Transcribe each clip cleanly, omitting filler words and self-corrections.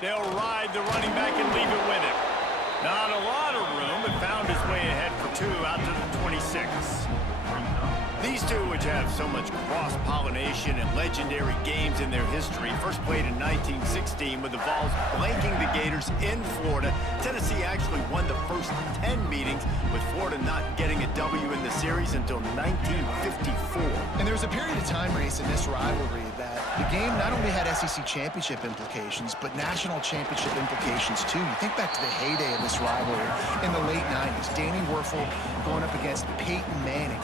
They'll ride the running back and leave it with him. Not a lot of room, but found his way ahead for 2 out to the 26. These two, which have so much cross-pollination and legendary games in their history, first played in 1916 with the Vols blanking the Gators in Florida. Tennessee actually won the first 10 meetings, with Florida not getting a W in the series until 1954. And there was a period of time, Race, in this rivalry that the game not only had SEC championship implications, but national championship implications, too. You think back to the heyday of this rivalry in the late 90s. Danny Werfel going up against Peyton Manning.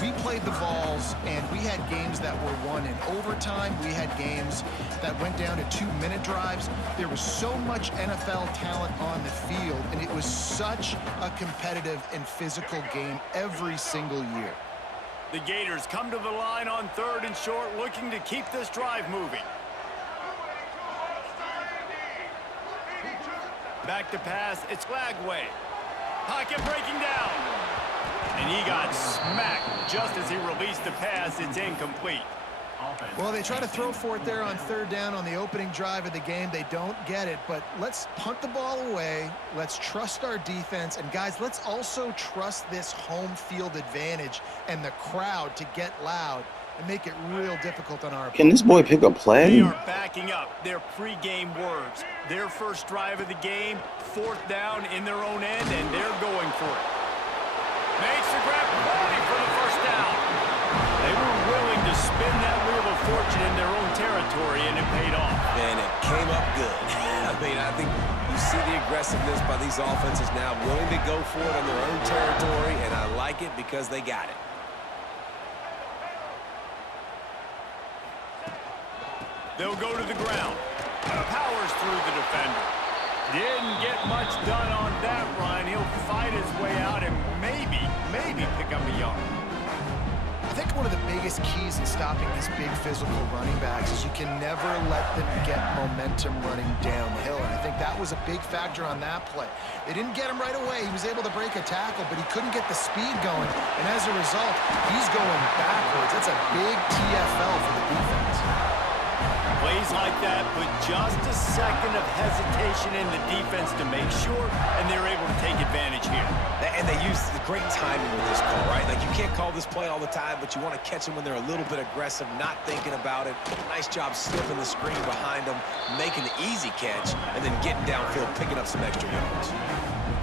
We played the Vols, and we had games that were won in overtime. We had games that went down to 2-minute drives. There was so much NFL talent on the field, and it was such a competitive and physical game every single year. The Gators come to the line on 3rd and short, looking to keep this drive moving. Back to pass, it's Lagway. Pocket breaking down. And he got smacked just as he released the pass. It's incomplete. Well, they try to throw for it there on 3rd down on the opening drive of the game. They don't get it, but let's punt the ball away. Let's trust our defense. And, guys, let's also trust this home field advantage and the crowd to get loud and make it real difficult on our opponent. Can this boy pick up play? They are backing up their pregame words. Their first drive of the game, 4th down in their own end, and they're going for it. Makes the grab, ready for the first down. They were willing to spin that wheel of fortune in their own territory, and it paid off. And it came up good. I think you see the aggressiveness by these offenses now, willing to go for it on their own territory, and I like it because they got it. They'll go to the ground. Powers through the defender. Didn't get much done on that run. He'll fight his way out and maybe pick up a yard. I think one of the biggest keys in stopping these big physical running backs is you can never let them get momentum running downhill. And I think that was a big factor on that play. They didn't get him right away. He was able to break a tackle, but he couldn't get the speed going. And as a result, he's going backwards. That's a big TFL for the defense. Plays like that put just a second of hesitation in the defense to make sure, and they're able to take advantage here. And they use the great timing with this call, right? Like, you can't call this play all the time, but you want to catch them when they're a little bit aggressive, not thinking about it. Nice job slipping the screen behind them, making the easy catch, and then getting downfield, picking up some extra yards.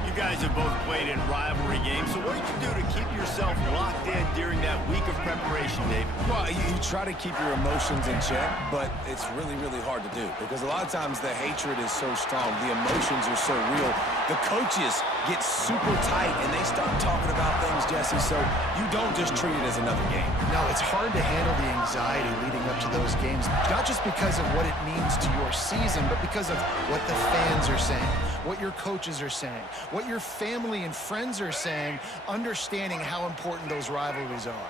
You guys have both played in rivalry games, so what did you do to keep yourself locked in during that week of preparation, David? Well, you try to keep your emotions in check, but it's really, really hard to do because a lot of times the hatred is so strong. The emotions are so real. The coaches get super tight, and they start talking about things, Jesse, so you don't just treat it as another game. No, it's hard to handle the anxiety leading up to those games, not just because of what it means to your season, but because of what the fans are saying, what your coaches are saying, what your family and friends are saying, understanding how important those rivalries are.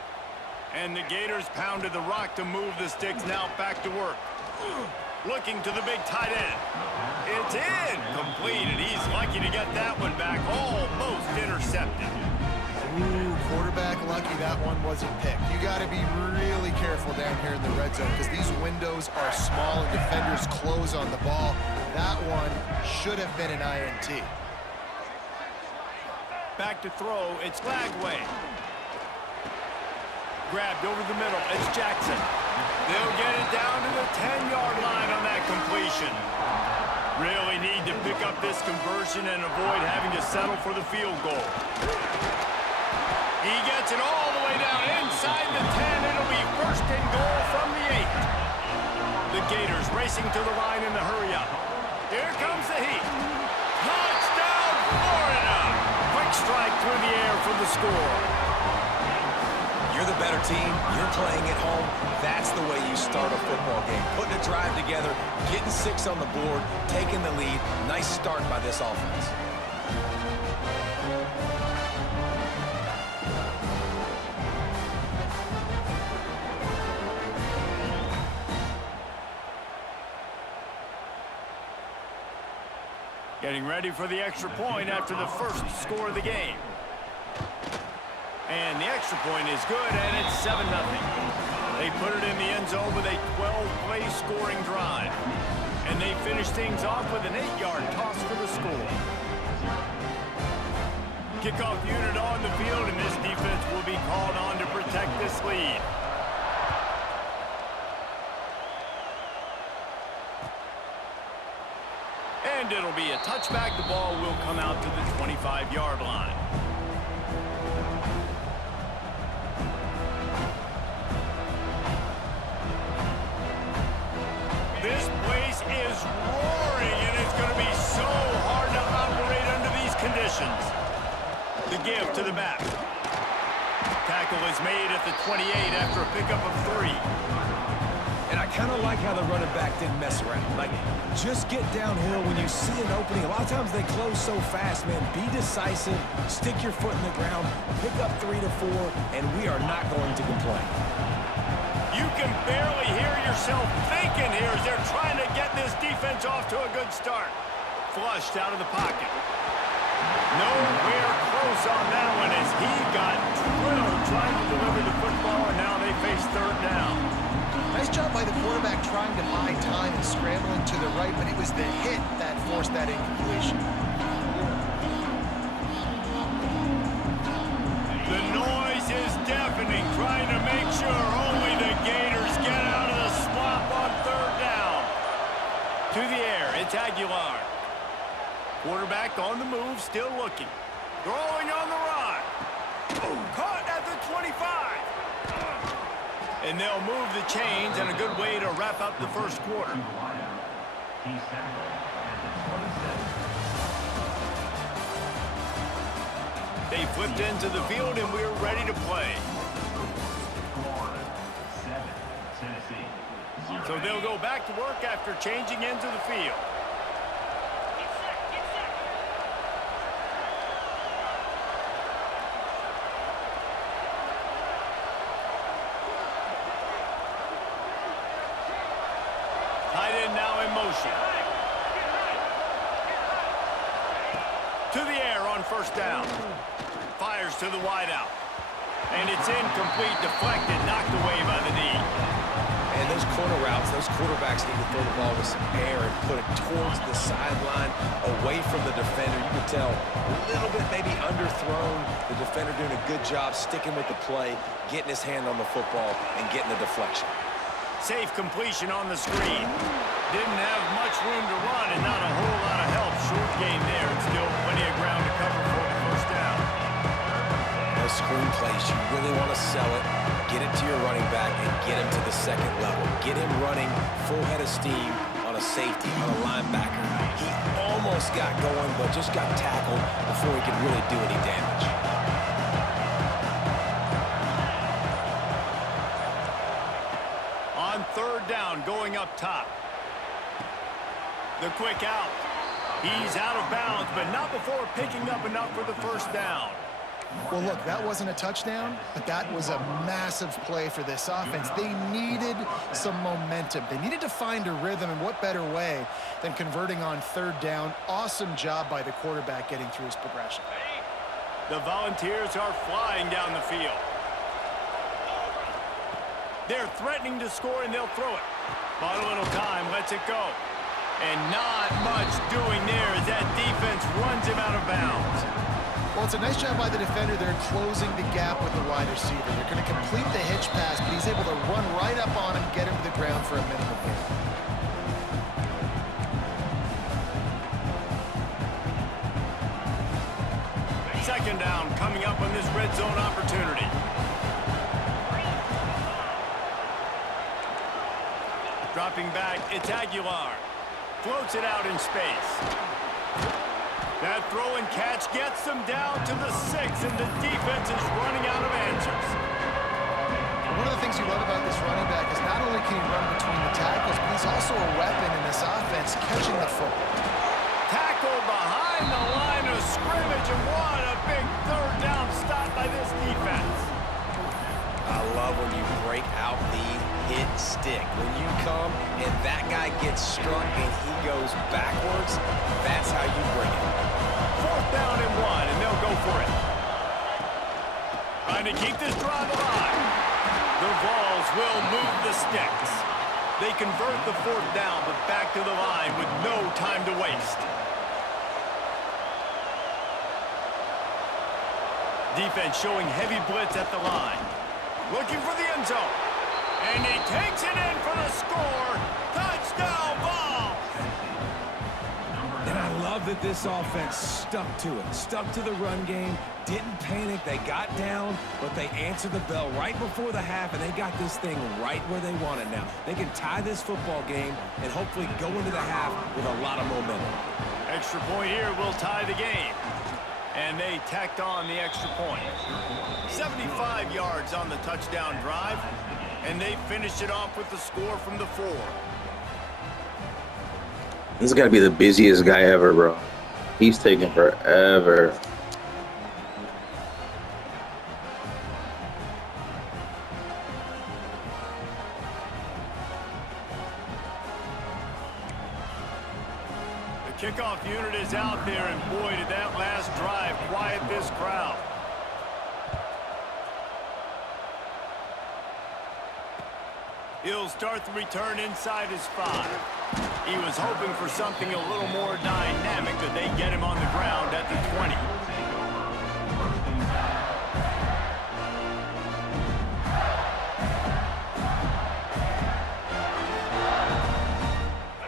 And the Gators pounded the rock to move the sticks, now back to work. Looking to the big tight end. It's incomplete, and he's lucky to get that one back, almost intercepted. Ooh, quarterback lucky that one wasn't picked. You got to be really careful down here in the red zone because these windows are small and defenders close on the ball. That one should have been an INT. Back to throw, it's Lagway. Grabbed over the middle, it's Jackson. They'll get it down to the 10-yard line on that completion. Really need to pick up this conversion and avoid having to settle for the field goal. He gets it all the way down inside the 10. It'll be 1st and goal from the 8. The Gators racing to the line in the hurry-up. Here comes the heat. Touchdown, Florida! Quick strike through the air for the score. You're the better team. You're playing at home. That's the way you start a football game. Putting a drive together, getting 6 on the board, taking the lead. Nice start by this offense. Getting ready for the extra point after the first score of the game. And the extra point is good, and it's 7-0. They put it in the end zone with a 12-play scoring drive. And they finish things off with an 8-yard toss for the score. Kickoff unit on the field, and this defense will be called on to protect this lead. And it'll be a touchback. The ball will come out to the 25-yard line. This place is roaring, and it's going to be so hard to operate under these conditions. The give to the back. Tackle is made at the 28 after a pickup of 3. And I kind of like how the running back didn't mess around. Like, just get downhill when you see an opening. A lot of times they close so fast, man. Be decisive, stick your foot in the ground, pick up 3 to 4, and we are not going to complain. You can barely hear yourself thinking here as they're trying to get this defense off to a good start. Flushed out of the pocket. Nowhere close on that one as he got drilled trying to deliver the football, and now they face 3rd down. Nice job by the quarterback trying to buy time and scrambling to the right, but it was the hit that forced that incompletion. The noise is deafening, trying to make sure only the Gators get out of the swamp on 3rd down. To the air, it's Aguilar. Quarterback on the move, still looking. Throwing on the run. Caught at the 25. And they'll move the chains, and a good way to wrap up the first quarter. They flipped into the field, and we're ready to play. So they'll go back to work after changing into the field. Tight end now in motion. To the air on 1st down. Fires to the wideout. And it's incomplete, deflected, knocked away by the knee. And those corner routes, those quarterbacks need to throw the ball with some air and put it towards the sideline, away from the defender. You can tell a little bit maybe underthrown. The defender doing a good job sticking with the play, getting his hand on the football, and getting the deflection. Safe completion on the screen. Didn't have much room to run and not a whole lot of help. Short gain there. It's still plenty of ground to cover for the 1st down. Those screen plays, you really want to sell it, get it to your running back, and get him to the 2nd level. Get him running full head of steam on a safety, on a linebacker. He almost got going, but just got tackled before he could really do any damage. On 3rd down, going up top. The quick out. He's out of bounds, but not before picking up enough for the 1st down. Well, look, that wasn't a touchdown, but that was a massive play for this offense. They needed some momentum. They needed to find a rhythm, and what better way than converting on 3rd down. Awesome job by the quarterback getting through his progression. The Volunteers are flying down the field. They're threatening to score, and they'll throw it. Bought a little time, lets it go. And not much doing there as that defense runs him out of bounds. Well, it's a nice job by the defender. They're closing the gap with the wide receiver. They're going to complete the hitch pass, but he's able to run right up on him, get him to the ground for a minimum gain. 2nd down coming up on this red zone opportunity. Dropping back, it's Aguilar. Floats it out in space. That throw and catch gets them down to the 6, and the defense is running out of answers. One of the things you love about this running back is not only can he run between the tackles, but he's also a weapon in this offense, catching the football. Tackled behind the line of scrimmage, and what a big 3rd down stop by this defense. I love when you break out the hit stick. When you come and that guy gets struck and he goes backwards, that's how you bring it. 4th down and 1, and they'll go for it. Trying to keep this drive alive. The Vols will move the sticks. They convert the 4th down, but back to the line with no time to waste. Defense showing heavy blitz at the line. Looking for the end zone. And he takes it in for the score. Touchdown ball. And I love that this offense stuck to it. Stuck to the run game. Didn't panic. They got down, but they answered the bell right before the half, and they got this thing right where they want it now. They can tie this football game and hopefully go into the half with a lot of momentum. Extra point here will tie the game. And they tacked on the extra point. 75 yards on the touchdown drive. And they finished it off with the score from the 4. This has got to be the busiest guy ever, bro. He's taking forever. The kickoff unit is out there, and boy, did that last drive quiet this crowd. He'll start the return inside his 5. He was hoping for something a little more dynamic, but they get him on the ground at the 20.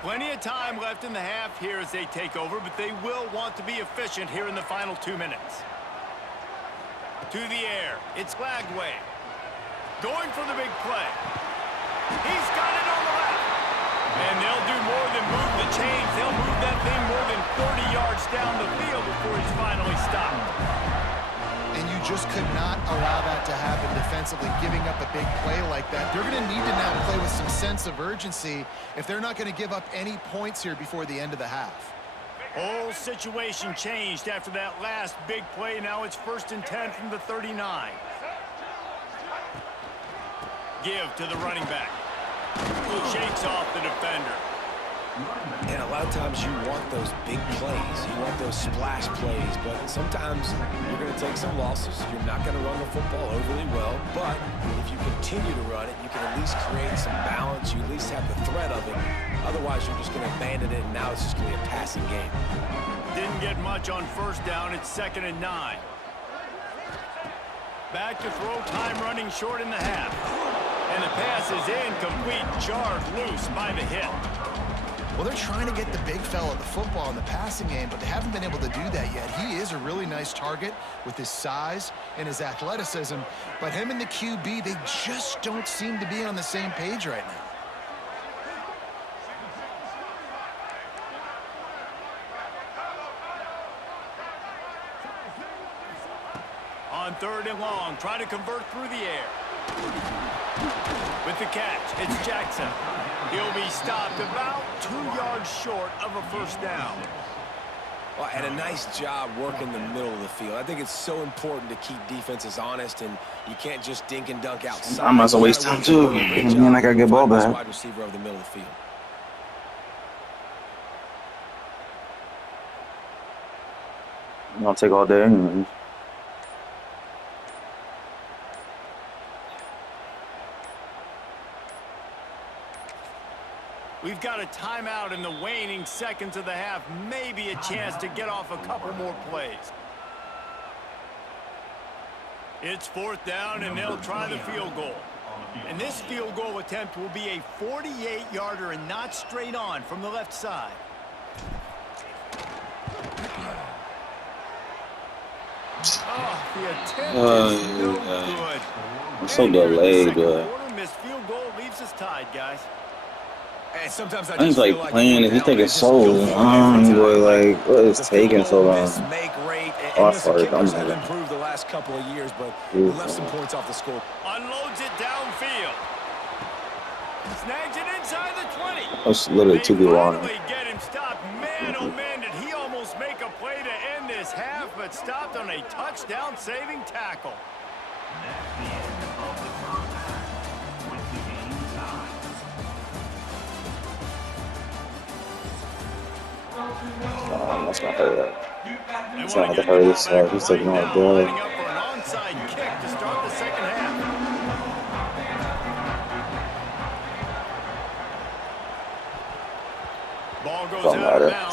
Plenty of time left in the half here as they take over, but they will want to be efficient here in the final 2 minutes. To the air, it's Lagway. Going for the big play. He's got it on the left. And they'll do more than move the chains. They'll move that thing more than 30 yards down the field before he's finally stopped. And you just could not allow that to happen defensively, giving up a big play like that. They're going to need to now play with some sense of urgency if they're not going to give up any points here before the end of the half. Whole situation changed after that last big play. Now it's 1st and 10 from the 39. Give to the running back. Shakes off the defender. And a lot of times you want those big plays. You want those splash plays. But sometimes you're going to take some losses. You're not going to run the football overly well. But if you continue to run it, you can at least create some balance. You at least have the threat of it. Otherwise, you're just going to abandon it, and now it's just going to be a passing game. Didn't get much on 1st down. It's 2nd and 9. Back to throw, time running short in the half. And the pass is incomplete, jarred loose by the hit. Well, they're trying to get the big fella the football in the passing game, but they haven't been able to do that yet. He is a really nice target with his size and his athleticism, but him and the QB, they just don't seem to be on the same page right now. On 3rd and long, try to convert through the air. With the catch, it's Jackson. He'll be stopped about 2 yards short of a 1st down. Well, and a nice job working the middle of the field. I think it's so important to keep defenses honest, and you can't just dink and dunk outside. I might as well waste time too. Man, I gotta get ball back. Wide receiver of the middle of the field. I'll take all day anyways. We've got a timeout in the waning seconds of the half. Maybe a chance to get off a couple more plays. It's 4th down, and they'll try the field goal. And this field goal attempt will be a 48-yarder and not straight on from the left side. Oh, the attempt is no good. I'm so delayed, but missed field goal leaves us tied, guys. And sometimes I just like playing it. He's taking so long, boy. Like, what is taking so long? Oh, sorry, I'm have improved the last couple of years, but left some points off the score. Unloads it downfield. Snags it inside the 20. That's literally too good on him. Get him stopped. Man, oh man, did he almost make a play to end this half, but stopped on a touchdown-saving tackle. That's not hurt that. It's not to hurt this side. He's taking all the blood. Up for an onside kick to start the second half.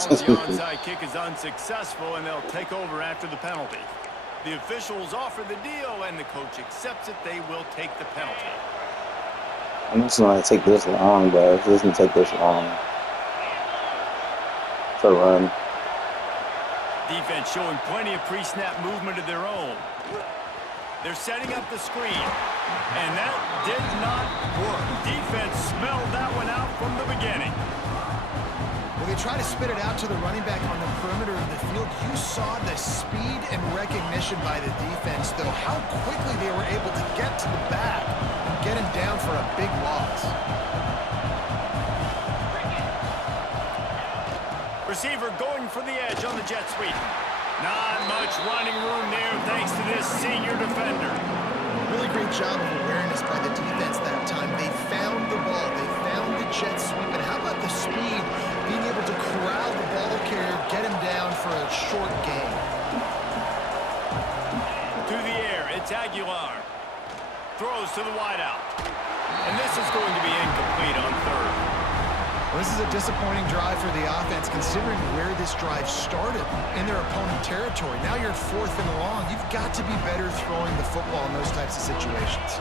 The onside kick is unsuccessful, and they'll take over after the penalty. The officials offer the deal, and the coach accepts it. They will take the penalty. I'm just going to take this long, but it doesn't take this long. It's a run. Defense showing plenty of pre-snap movement of their own. They're setting up the screen, and that did not work. Defense smelled that one out from the beginning. Well, they try to spit it out to the running back on the perimeter of the field. You saw the speed and recognition by the defense, though, how quickly they were able to get to the back and get him down for a big loss. Receiver going for the edge on the jet sweep. Not much running room there thanks to this senior defender. Really great job of awareness by the defense that time. They found the ball. They found the jet sweep. And how about the speed? Being able to corral the ball carrier, get him down for a short gain. To the air, it's Aguilar. Throws to the wideout. And this is going to be incomplete on third. Well, this is a disappointing drive for the offense, considering where this drive started in their opponent territory. Now you're at 4th and long. You've got to be better throwing the football in those types of situations.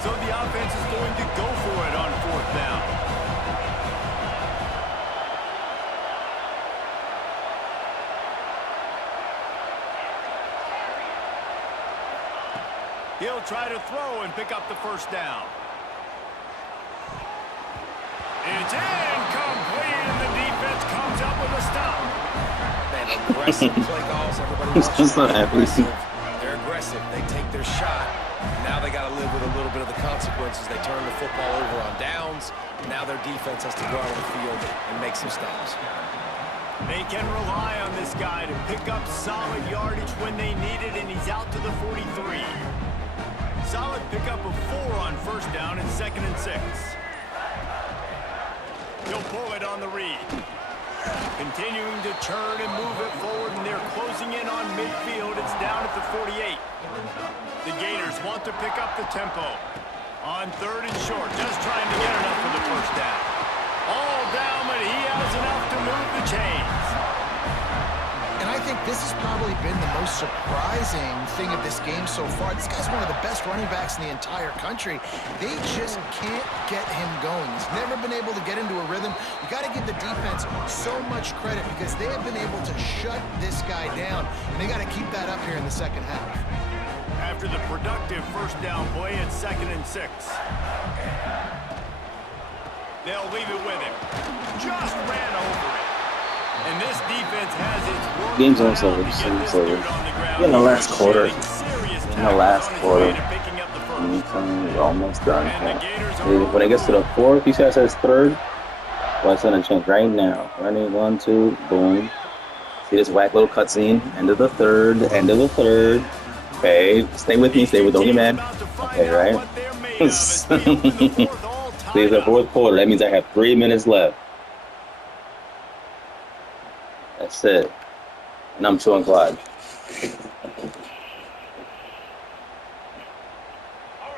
So the offense is going to go for it on 4th down. He'll try to throw and pick up the first down. It's incomplete, and the defense comes up with a stop. Man, aggressive play calls. Everybody He's wants just to not be happy. aggressive. They're aggressive. They take their shot. Now they got to live with a little bit of the consequences. They turn the football over on downs. Now their defense has to go out on the field and make some stops. They can rely on this guy to pick up solid yardage when they need it, and he's out to the 43. Solid pickup of 4 on first down and 2nd and 6. He'll pull it on the read. Continuing to turn and move it forward, and they're closing in on midfield. It's down at the 48. The Gators want to pick up the tempo. On 3rd and short, just trying to get enough for the first down. All down, but he has enough to move the chains. And I think this has probably been the most surprising thing of this game so far. This guy's one of the best running backs in the entire country. They just can't get him going. He's never been able to get into a rhythm. You got to give the defense so much credit because they have been able to shut this guy down, and they got to keep that up here in the second half. After the productive first down play, it's 2nd and 6. They'll leave it with him. Just ran over it. And this defense has its work. Game's almost over. Game's over. In the last quarter. In the last quarter. We're almost done. When it gets to the 4th, he says it's 3rd. What's going to change right now? Running 1, 2, boom. See this whack little cutscene. End of the 3rd. End of the 3rd. Okay, stay with me. Stay with. Don't get mad. Okay, right? This is the 4th quarter. That means I have 3 minutes left. That's it. And I'm chewing Clyde.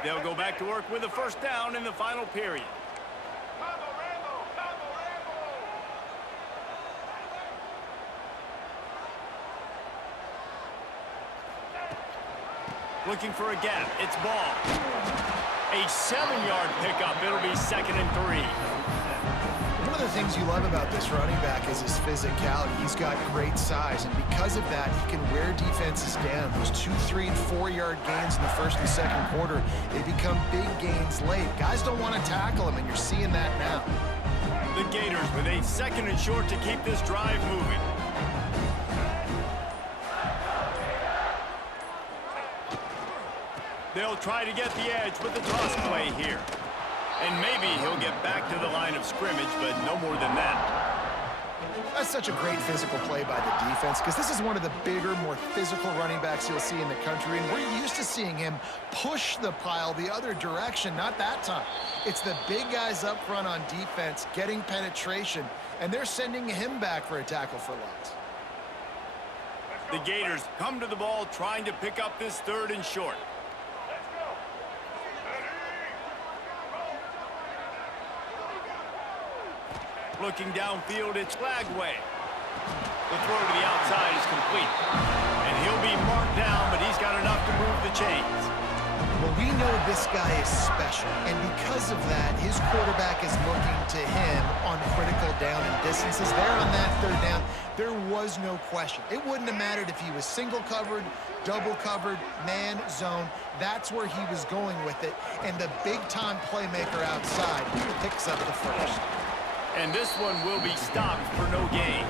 They'll go back to work with a first down in the final period. Looking for a gap. It's ball. A 7-yard pickup. It'll be 2nd and 3. One of the things you love about this running back is his physicality. He's got great size, and because of that, he can wear defenses down. Those 2, 3, and 4-yard gains in the 1st and 2nd quarter, they become big gains late. Guys don't want to tackle him, and you're seeing that now. The Gators with a 2nd and short to keep this drive moving. They'll try to get the edge with the toss play here. And maybe he'll get back to the line of scrimmage, but no more than that. That's such a great physical play by the defense because this is one of the bigger, more physical running backs you'll see in the country, and we're used to seeing him push the pile the other direction. Not that time. It's the big guys up front on defense getting penetration, and they're sending him back for a tackle for loss. The Gators come to the ball trying to pick up this 3rd and short. Looking downfield, it's Lagway. The throw to the outside is complete. And he'll be marked down, but he's got enough to move the chains. Well, we know this guy is special, and because of that, his quarterback is looking to him on critical down and distances. There on that third down, there was no question. It wouldn't have mattered if he was single covered, double covered, man, zone. That's where he was going with it, and the big-time playmaker outside picks up the first. And this one will be stopped for no gain.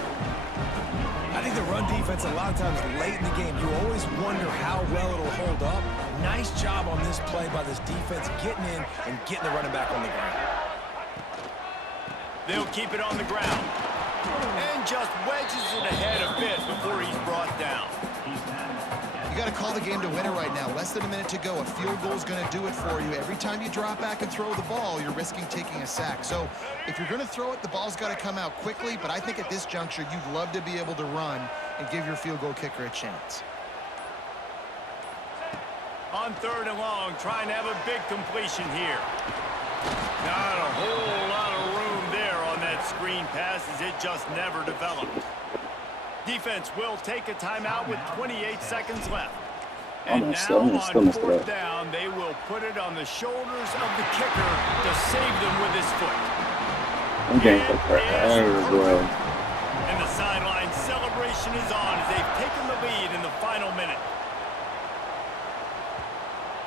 I think the run defense, a lot of times late in the game, you always wonder how well it'll hold up. Nice job on this play by this defense, getting in and getting the running back on the ground. They'll keep it on the ground. And just wedges it ahead a bit before he's brought down. You got to call the game to win it right now. Less than a minute to go. A field goal is going to do it for you. Every time you drop back and throw the ball, you're risking taking a sack. So if you're going to throw it, the ball's got to come out quickly. But I think at this juncture, you'd love to be able to run and give your field goal kicker a chance. On third and long, trying to have a big completion here. Not a whole lot of room there on that screen pass as it just never developed. Defense will take a timeout with 28 seconds left. And now on fourth down, they will put it on the shoulders of the kicker to save them with his foot. And the sideline celebration is on as they've taken the lead in the final minute.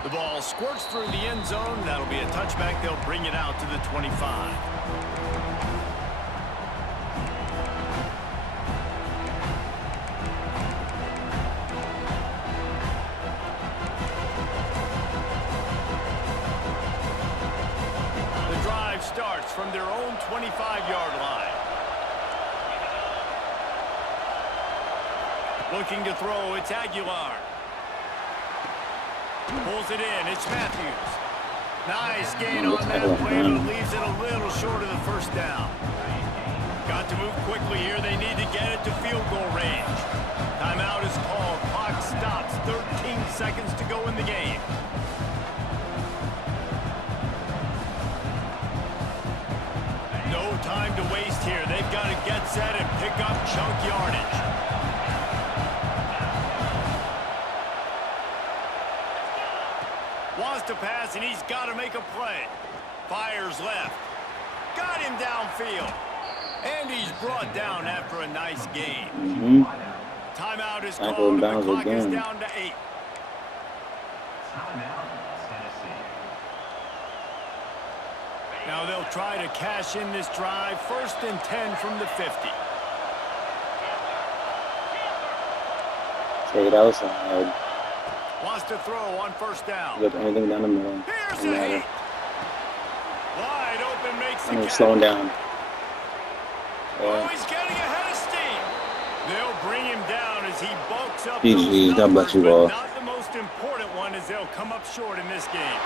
The ball squirts through the end zone. That'll be a touchback. They'll bring it out to the 25. The drive starts from their own 25-yard line. Looking to throw, it's Aguilar. Pulls it in, it's Matthews. Nice gain on that play, but leaves it a little short of the first down. Got to move quickly here. They need to get it to field goal range. Timeout is called. Clock stops. 13 seconds to go in the game. No time to waste here. They've got to get set and pick up chunk yardage. Wants to pass, and he's got to make a play. Fires left. Got him downfield. And he's brought down after a nice gain. Timeout is called, and the clock is down to 8. Now they'll try to cash in this drive. 1st and 10 from the 50. Take it outside. Wants to throw on 1st down. Look, anything down the middle. Here's the hit. Wide open, makes the catch. Slowing down. Oh, he's getting ahead of steam. They'll bring him down as he bulks up. GG, God bless you all. Not the most important one, as they'll come up short in this game.